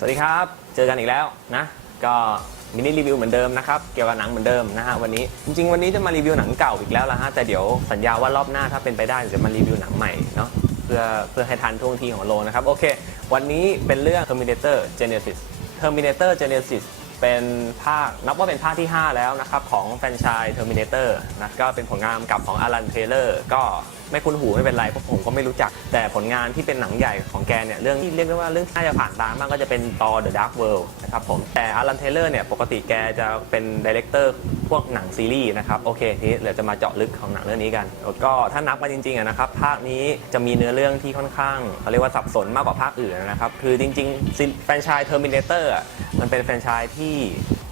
สวัสดีครับ เจอกันอีกแล้วนะ ก็มินิรีวิวเหมือนเดิมนะครับ เกี่ยวกับหนังเหมือนเดิมนะฮะวันนี้ จริงๆ วันนี้จะมารีวิวหนังเก่าอีกแล้วละฮะ แต่เดี๋ยวสัญญาว่ารอบหน้าถ้าเป็นไปได้จะมารีวิวหนังใหม่เนาะ เพื่อเพื่อให้ทันท่วงทีของโลนะครับ โอเค วันนี้เป็นเรื่อง Terminator Genesis Terminator Genesis เป็นภาคนับว่าเป็นภาคที่ 5 แล้วนะครับของแฟรนไชส์ Terminator นะก็เป็นผลงานกับของอลันเทเลอร์ก็ไม่คุ้นหูไม่เป็นไรเพราะผมก็ไม่รู้จัก แต่ผลงานที่เป็นหนังใหญ่ของแกเนี่ยเรื่องที่เรียกได้ว่าเรื่องที่น่าจะผ่านตามากก็จะเป็น Thor The Dark World นะครับผมแต่อลันเทเลอร์เนี่ยปกติแกจะเป็นดีเลกเตอร์พวกหนังซีรีส์นะครับโอเคทีนี้เดี๋ยวจะมาเจาะลึกของหนังเรื่องนี้กัน ก็ถ้านับมาจริงๆนะครับภาคนี้จะมีเนื้อเรื่องที่ค่อนข้างเขาเรียกว่าสับสนมากกว่าภาคอื่นนะครับคือจริงๆแฟรนไชส์ Terminator อะ มันเป็นแฟรนไชส์ที่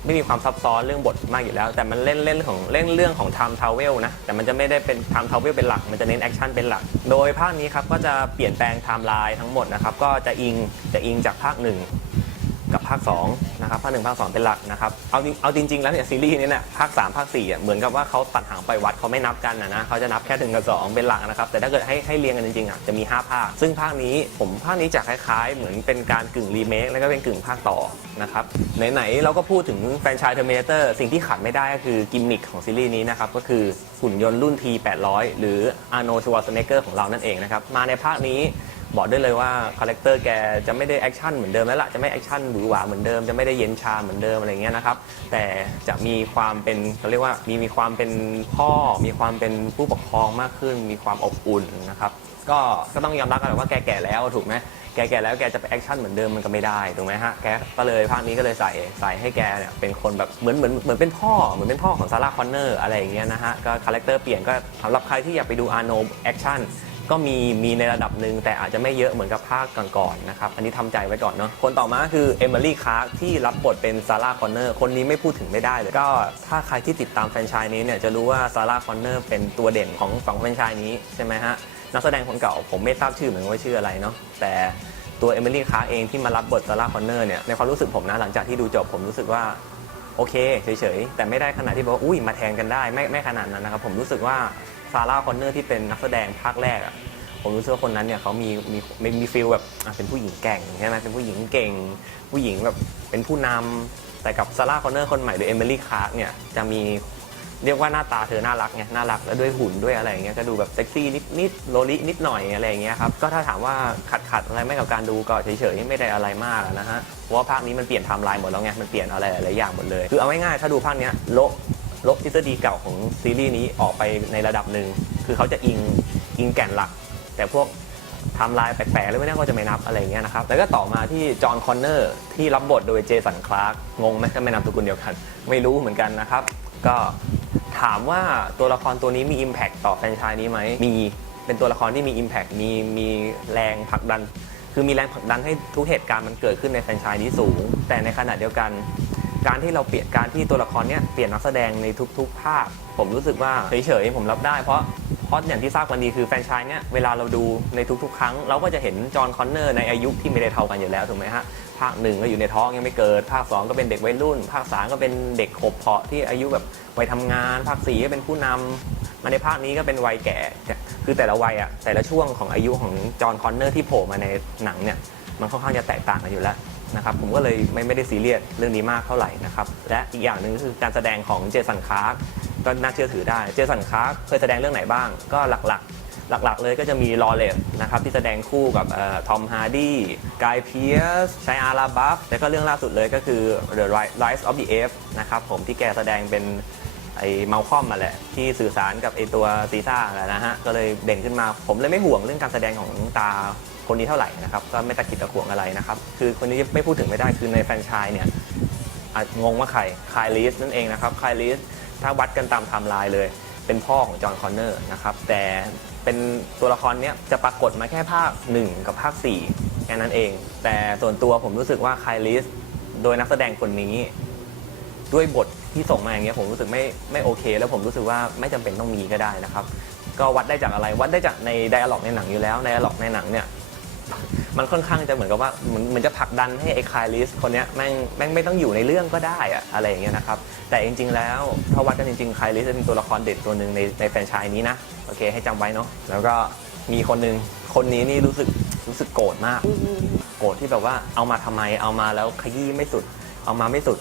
ไม่มีความซับซ้อนเรื่องบทมากอยู่แล้ว แต่มันเล่นเล่นของเล่นเรื่องของ Time Travel นะแต่มันจะไม่ได้เป็น Time Travel เป็นหลัก มันจะเน้นแอคชั่นเป็นหลัก โดยภาคนี้ครับก็จะเปลี่ยนแปลงไทม์ไลน์ทั้งหมดนะครับก็จะอิงจะอิงจากภาค1 กับภาค2นะครับภาค1ภาค 2 เป็นหลักนะครับเอาจริงเอาจริง ๆ แล้วเนี่ยซีรีส์นี้เนี่ยภาค 3 ภาค4อะเหมือนกับว่าเขาตัดหางไปวัดเขาไม่นับกันนะนะเขาจะนับแค่ถึงกับ 2 เป็นหลักนะครับแต่ถ้าเกิดให้ให้เรียงกันจริงๆอะจะมี 5 ภาค ซึ่งภาคนี้ผมภาคนี้จะคล้ายๆ เหมือนเป็นการกึ่งรีเมคแล้วก็เป็นกึ่งภาคต่อนะครับไหนๆเราก็พูดถึงแฟรนไชส์ Terminator สิ่งที่ขาดไม่ได้ก็คือกิมมิคของซีรีส์นี้นะครับก็คือหุ่นยนต์รุ่น T800 หรือ Arnold Schwarzenegger ของเรานั่นเองนะครับมาในภาคนี้ บอกได้เลยว่าคาแรคเตอร์แกจะไม่ได้แอคชั่นเหมือนเดิมแล้วล่ะจะไม่แอคชั่นหวือหวาเหมือนเดิมจะไม่ได้เย็นชาเหมือนเดิมอะไรเงี้ยนะครับแต่จะมีความเป็นเขาเรียกว่ามีมีความเป็นพ่อ มีความเป็นผู้ปกครองมากขึ้น มีความอบอุ่นนะครับก็ก็ต้องยอมรับกันว่าแกแก่แล้วถูกไหมแกแก่แล้วแกจะไปแอคชั่นเหมือนเดิมมันก็ไม่ได้ถูกไหมฮะแกก็เลยภาคนี้ก็เลยใส่ใส่ให้แกเนี่ยเป็นคนแบบเหมือนเหมือนเหมือนเป็นพ่อเหมือนเป็นพ่อของซาร่าคอนเนอร์อะไรอย่างเงี้ยนะฮะก็คาแรคเตอร์เปลี่ยนก็สำหรับใครที่อยากไปดูอาร์โนแอคชั่น ก็มีมีในระดับหนึ่งแต่อาจจะไม่เยอะเหมือนกับภาคก่อนๆนะครับ อันนี้ทำใจไว้ก่อนเนาะคนต่อมาคือเอมิลี่คาร์ที่รับบทเป็นซาร่าคอนเนอร์คนนี้ไม่พูดถึงไม่ได้เลย ก็ถ้าใครที่ติดตามแฟรนไชส์นี้เนี่ยจะรู้ว่าซาร่าคอนเนอร์เป็นตัวเด่นของสองแฟรนไชส์นี้ใช่ไหมฮะนักแสดงคนเก่าผมไม่ทราบชื่อเหมือนกันว่าชื่ออะไรเนาะแต่ตัวเอมิลี่คาร์เองที่มารับบทซาร่าคอนเนอร์เนี่ยในความรู้สึกผมนะหลังจากที่ดูจบผมรู้สึกว่าโอเคเฉยๆแต่ไม่ได้ขนาดที่บอกว่าอุ้ยมาแทนกันได้ไม่ไม่ขนาดนั้นนะครับผมรู้สึกว่าาร่าคอนเนอร์ที่เป็นนักแสดงภาคแรกอะผมรู้สึกว่าคนนั้นเนี่ยเขามีมีมีมีฟีลแบบอะเป็นผู้หญิงแกร่งใช่ไหมเป็นผู้หญิงเก่ง ผู้หญิงแบบเป็นผู้นำแต่กับซาร่าคอนเนอร์คนใหม่หรือเอมิลี่คาร์เนี่ยจะมีเรียกว่าหน้าตาเธอน่ารักไงน่ารักแล้วด้วยหุ่นด้วยอะไรอย่างเงี้ยก็ดูแบบเซ็กซี่นิดนิดโลลินิดหน่อยอะไรอย่างเงี้ยครับก็ถ้าถามว่าขัดขัดอะไรไหม่กับการดูก็เฉยๆไม่ได้อะไรมากนะฮะเพราะว่าภาคนี้มันเปลี่ยนไทม์ไลน์หมดแล้วไงมันเปลี่ยนอะไรหลายๆอย่างหมดเลยคือเอาง่ายๆถ้าดูภาคเนี้ยโละ ลบทฤษฎีเก่าของซีรีส์นี้ออกไปในระดับหนึ่ง คือเขาจะอิงอิงแก่นหลัก แต่พวกทม์ไลน์แปลกๆหรือไม่น่าก็จะไม่นับอะไรเงี้ยนะครับ แล้วก็ต่อมาที่จอห์นคอนเนอร์ที่รับบทโดยเจสันคลาร์กงงไหมถ้าไม่นามสกุลเดียวกัน ไม่รู้เหมือนกันนะครับ ก็ถามว่าตัวละครตัวนี้มี Impact ต่อแฟรนไชส์นี้ไหมมีเป็นตัวละครที่มี Impact มีมีแรงผลักดัน คือมีแรงผลักดันให้ทุกเหตุการณ์มันเกิดขึ้นในแฟรนไชส์นี้สูง แต่ในขณะเดียวกัน การที่เราเปลี่ยนการที่ตัวละครเนี้ยเปลี่ยนนักแสดงในทุก ๆ ภาค ผมรู้สึกว่าเฉยๆผมรับได้เพราะเพราะอย่างที่ทราบกันดีคือแฟนชส์เนี้ยเวลาเราดูในทุกๆ ครั้ง เราก็จะเห็นจอห์นคอนเนอร์ในอายุที่ไม่ได้เท่ากันอยู่แล้วถูกไหมฮะภาคหนึ่งก็อยู่ในท้องยังไม่เกิด ภาค 2 ก็เป็นเด็กวัยรุ่น ภาค 3 ก็เป็นเด็กขบเพาะที่อายุแบบวัยทำงาน ภาค 4 ก็เป็นผู้นำมาในภาคนี้ก็เป็นวัยแก่ คือแต่ละวัยอะแต่ละช่วงของอายุของจอห์นคอนเนอร์ที่โผล่มาในหนังเนี่ยมันค่อนข้างจะแตกต่างกันอยู่แล้ว นะครับผมก็เลยไม่ไม่ได้ซีเรียสเรื่องนี้มากเท่าไหร่นะครับและอีกอย่างหนึ่งก็คือการแสดงของเจสันคาร์กก็น่าเชื่อถือได้เจสันคาร์กเคยแสดงเรื่องไหนบ้าง ก็หลักๆ หลักๆ เลยก็จะมีลอเลสนะครับที่แสดงคู่กับทอมฮาร์ดี้กายเพียสไชอาราบัฟแล้วก็เรื่องล่าสุดเลยก็คือ The Rise of the Apes นะครับผมที่แกแสดงเป็นไอ้เมาคอมมาแหละ ที่สื่อสารกับไอ้ตัวซีซ่าแหละนะฮะ ก็เลยเด่นขึ้นมาผมเลยไม่ห่วงเรื่องการแสดงของตา คนนี้เท่าไหร่นะครับก็ไม่ตะกิดตะขวงอะไรนะครับคือคนนี้ไม่พูดถึงไม่ได้คือในแฟรนไชส์เนี่ยอะงงว่าใครคายลิสนั่นเองนะครับคายลิสถ้าวัดกันตามไทม์ไลน์เลย เป็นพ่อของจอห์นคอนเนอร์นะครับแต่เป็นตัวละครเนี้ยจะปรากฏมาแค่ภาค 1 กับภาค4แค่นั้นเอง แต่ส่วนตัวผมรู้สึกว่าคายลิสโดยนักแสดงคนนี้ ด้วยบทที่ส่งมาอย่างเงี้ยผมรู้สึกไม่ไม่โอเค แล้วผมรู้สึกว่าไม่จำเป็นต้องมีก็ได้นะครับ ก็วัดได้จากอะไรวัดได้จากในไดอะล็อกในหนังอยู่แล้วในไดอะล็อกในหนังเนี่ย มันค่อนข้างจะเหมือนกับว่าเหมือนเหมือนจะผลักดันให้ไอ้คายลิสคนเนี้ยแม่งแม่งไม่ต้องอยู่ในเรื่องก็ได้อะอะไรอย่างเงี้ยนะครับแต่จริง ๆ แล้วถ้าวัดกันจริงๆคายลิสเป็นตัวละครเด่นตัวหนึ่งในในแฟรนไชส์นี้นะโอเคให้จำไว้เนาะแล้วก็มีคนหนึ่งคคนนี้นี่รู้สึกรู้สึกโกรธมาก โกรธที่แบบว่าเอามาทำไมเอามาแล้วขยี้ไม่สุด เอามาไม่สุด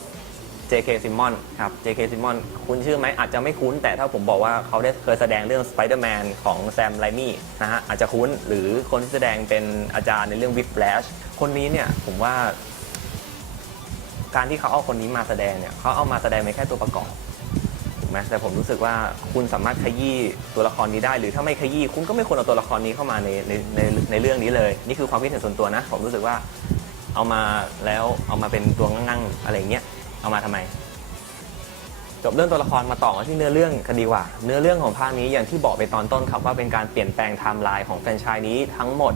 JK Simmons ครับ JK Simmons คุณชื่อไหมอาจจะไม่คุ้น แต่ถ้าผมบอกว่าเขาได้เคยแสดงเรื่อง Spider-Man ของแซมไรมี่นะฮะอาจจะคุ้นหรือคนที่แสดงเป็นอาจารย์ในเรื่อง Whiplash คนนี้เนี่ยผมว่า การที่เขาเอาคนนี้มาแสดงเนี่ยเขาเอามาแสดงเป็นแค่ตัวประกอบถูกไหมแต่ผมรู้สึกว่าคุณสามารถขยี้ตัวละครนี้ได้ หรือถ้าไม่ขยี้คุณก็ไม่ควรเอาตัวละครนี้เข้ามาในในในในเรื่องนี้เลย นี่คือความคิดเห็นส่วนตัวนะ ผมรู้สึกว่าเอามาแล้วเอามาเป็นตัวงั่งๆอะไรเงี้ย เอามาทำไม จบเรื่องตัวละครมาต่อกันที่เนื้อเรื่องกันดีกว่า เนื้อเรื่องของภาคนี้อย่างที่บอกไปตอนต้นครับว่าเป็นการเปลี่ยนแปลงไทม์ไลน์ของแฟรนไชส์นี้ทั้งหมด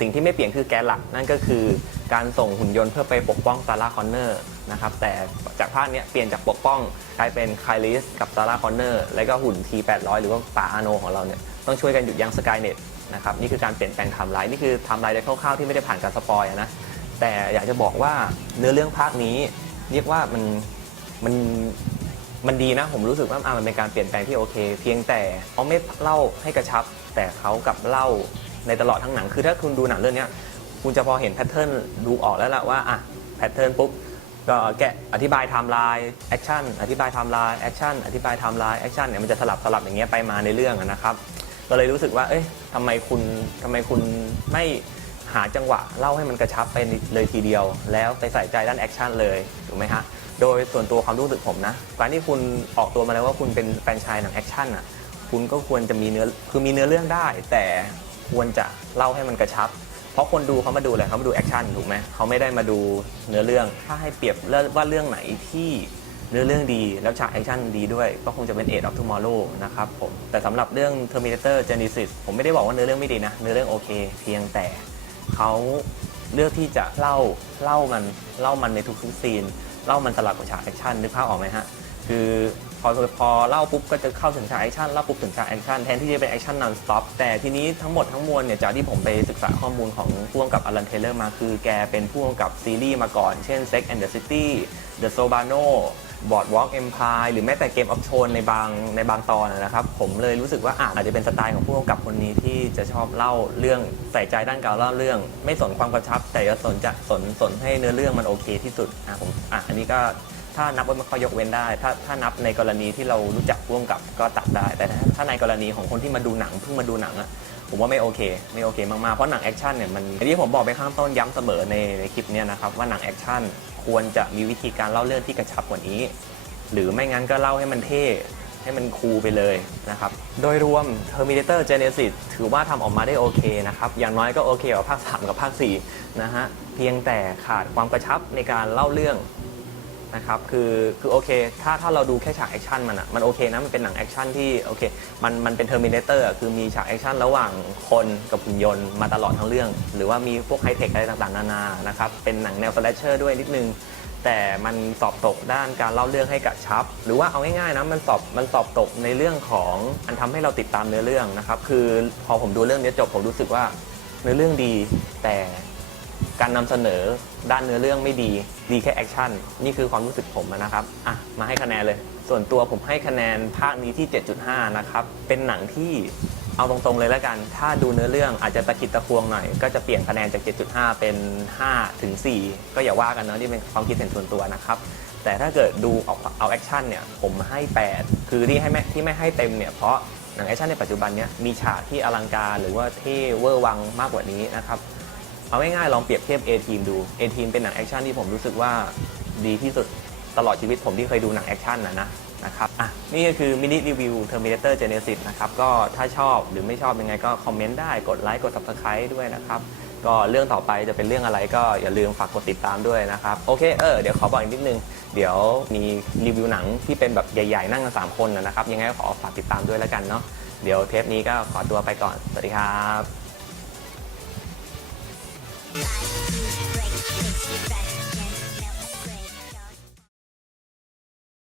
สิ่งที่ไม่เปลี่ยนคือแกนหลัก นั่นก็คือการส่งหุ่นยนต์เพื่อไปปกป้องซาร่าคอนเนอร์นะครับแต่จากภาคเนี้ยเปลี่ยนจากปกป้องกลายเป็นไคลิสกับซาร่าคอนเนอร์แล้วก็หุ่น T800 หรือว่าป่าอาโนของเราเนี่ยต้องช่วยกันหยุดยั้งสกายเน็ตนะครับนี่คือการเปลี่ยนแปลงไทม์ไลน์นี่คือไทม์ไลน์โดยคร่าวๆที่ไม่ได้ผ่านการสปอยนะแต่อยากจะบอกว่าเนื้อเรื่องภาคนี้ เรียกว่ามันมันมันดีนะ ผมรู้สึกว่าอะมันเป็นการเปลี่ยนแปลงที่โอเค เพียงแต่เขาไม่เล่าให้กระชับ แต่เขากลับเล่าในตลอดทั้งหนัง คือถ้าคุณดูหนังเรื่องเนี้ยคุณจะพอเห็นแพทเทิร์นดูออกแล้วล่ะว่าอะแพทเทิร์นปุ๊บก็แกะอธิบายไทม์ไลน์แอคชั่นอธิบายไทม์ไลน์แอคชั่นอธิบายไทม์ไลน์แอคชั่นเนี่ยมันจะสลับสลับอย่างเงี้ยไปมาในเรื่องอะนะครับก็เลยรู้สึกว่าเอ้ยทำไมคุณทำไมคุณไม่ หาจังหวะเล่าให้มันกระชับไปเลยทีเดียว แล้วไปใส่ใจด้านแอคชั่นเลยถูกไหมฮะโดยส่วนตัวความรู้สึกผมนะการที่คุณออกตัวมาแล้วว่าคุณเป็นแฟนชายหนังแอคชั่นอะคุณก็ควรจะมีเนื้อคือมีเนื้อเรื่องได้ แต่ควรจะเล่าให้มันกระชับ เพราะคนดูเขามาดูอะไรเขามาดูแอคชั่นถูกไหมเขาไม่ได้มาดูเนื้อเรื่องถ้าให้เปรียบว่าเรื่องไหนที่เนื้อเรื่องดีแล้วฉากแอคชั่นดีด้วย ก็คงจะเป็น Age of Tomorrow นะครับผมแต่สำหรับเรื่อง Terminator Genesis ผมไม่ได้บอกว่าเนื้อเรื่องไม่ดีนะ เนื้อเรื่องโอเค เพียงแต่ เขาเลือกที่จะเล่าเล่ามันเล่ามันในทุกๆซีนเล่ามันสลับกับฉากแอคชั่นนึกภาพออกไหมฮะคือพอพอเล่าปุ๊บก็จะเข้าถึงฉากแอคชั่นเล่าปุ๊บถึงฉากแอคชั่นแทนที่จะเป็นแอคชั่น non stop แต่ทีนี้ทั้งหมดทั้งมวลเนี่ยจากที่ผมไปศึกษาข้อมูลของผู้กำกับอลันเทเลอร์มาคือแกเป็นผู้กำกับซีรีส์มาก่อน เช่น Sex and the City The Soprano Boardwalk Empire หรือแม้แต่ Game of Thrones ในบางในบางตอนนะครับ ผมเลยรู้สึกว่าอะอาจจะเป็นสไตล์ของผู้กำกับคนนี้ที่จะชอบเล่าเรื่องใส่ใจด้านการเล่าเรื่อง ไม่สนความกระชับ แต่จะสนจะสนสนให้เนื้อเรื่องมันโอเคที่สุดอะผมอะอันนี้ก็ถ้านับว่ามันข้อยกเว้นได้ ถ้าถ้านับในกรณีที่เรารู้จักผู้กำกับก็ตัดได้ แต่ถ้าถ้าในกรณีของคนที่มาดูหนังเพิ่งมาดูหนังอะ ผมว่าไม่โอเคไม่โอเคมากๆ เพราะหนังแอคชั่นเนี่ยมันอย่างที่ผมบอกไปข้างต้นย้ำเสมอในในคลิปเนี้ยนะครับว่าหนังแอคชั่นควรจะมีวิธีการเล่าเรื่องที่กระชับกว่านี้ หรือไม่งั้นก็เล่าให้มันเท่ให้มันคูลไปเลยนะครับ โดยรวม Terminator Genesis ถือว่าทำออกมาได้โอเคนะครับ อย่างน้อยก็โอเคกว่าภาค 3 กับภาค 4 นะฮะ เพียงแต่ขาดความกระชับในการเล่าเรื่อง นะครับคือคือโอเค ถ้าถ้าเราดูแค่ฉากแอคชั่นมันอะมันโอเคนะมันเป็นหนังแอคชั่นที่โอเคมันมันเป็น Terminator อะคือมีฉากแอคชั่นระหว่างคนกับหุ่นยนต์มาตลอดทั้งเรื่อง หรือว่ามีพวกไฮเทคอะไรต่างๆ นานานะครับเป็นหนังแนวสแลชเชอร์ด้วยนิดนึง แต่มันสอบตกด้านการเล่าเรื่องให้กระชับ หรือว่าเอาง่ายๆนะมันสอบมันสอบตกในเรื่องของอันทำให้เราติดตามเนื้อเรื่องนะครับคือพอผมดูเรื่องนี้จบผมรู้สึกว่าเนื้อเรื่องดีแต่ การนำเสนอด้านเนื้อเรื่องไม่ดี ดีแค่แอคชั่น นี่คือความรู้สึกผมนะครับ อะ มาให้คะแนนเลย ส่วนตัวผมให้คะแนนภาคนี้ที่ 7.5 นะครับ เป็นหนังที่เอาตรงๆเลยแล้วกัน ถ้าดูเนื้อเรื่องอาจจะตะกิดตะควงหน่อย ก็จะเปลี่ยนคะแนนจาก 7.5 เป็น 5 ถึง 4 ก็อย่าว่ากันเนาะนี่เป็นความคิดเห็นส่วนตัวนะครับ แต่ถ้าเกิดดูเอาเอาแอคชั่นเนี่ย ผมให้ 8 คือที่ให้ไม่ที่ไม่ให้เต็มเนี่ย เพราะหนังแอคชั่นในปัจจุบันเนี่ยมีฉากที่อลังการหรือว่าเท่เวอร์วังมากกว่านี้นะครับ เอาง่ายๆลองเปรียบเทียบ A Team ดู A Team เป็นหนังแอคชั่นที่ผมรู้สึกว่าดีที่สุดตลอดชีวิตผมที่เคยดูหนังแอคชั่นนะนะนะครับอะนี่ก็คือมินิรีวิว Terminator Genesis นะครับก็ถ้าชอบหรือไม่ชอบยังไงก็คอมเมนต์ได้กดไลค์กด Subscribe ด้วยนะครับก็เรื่องต่อไปจะเป็นเรื่องอะไรก็อย่าลืมฝากกดติดตามด้วยนะครับ โอเคเออเดี๋ยวขอบอกอีกนิดนึง เดี๋ยวมีรีวิวหนังที่เป็นแบบใหญ่ๆ นั่งกันสามคนนะครับ ยังไงก็ขอฝากติดตามด้วยแล้วกันเนาะเดี๋ยวเทปนี้ก็ขอตัวไปก่อน สวัสดีครับ back.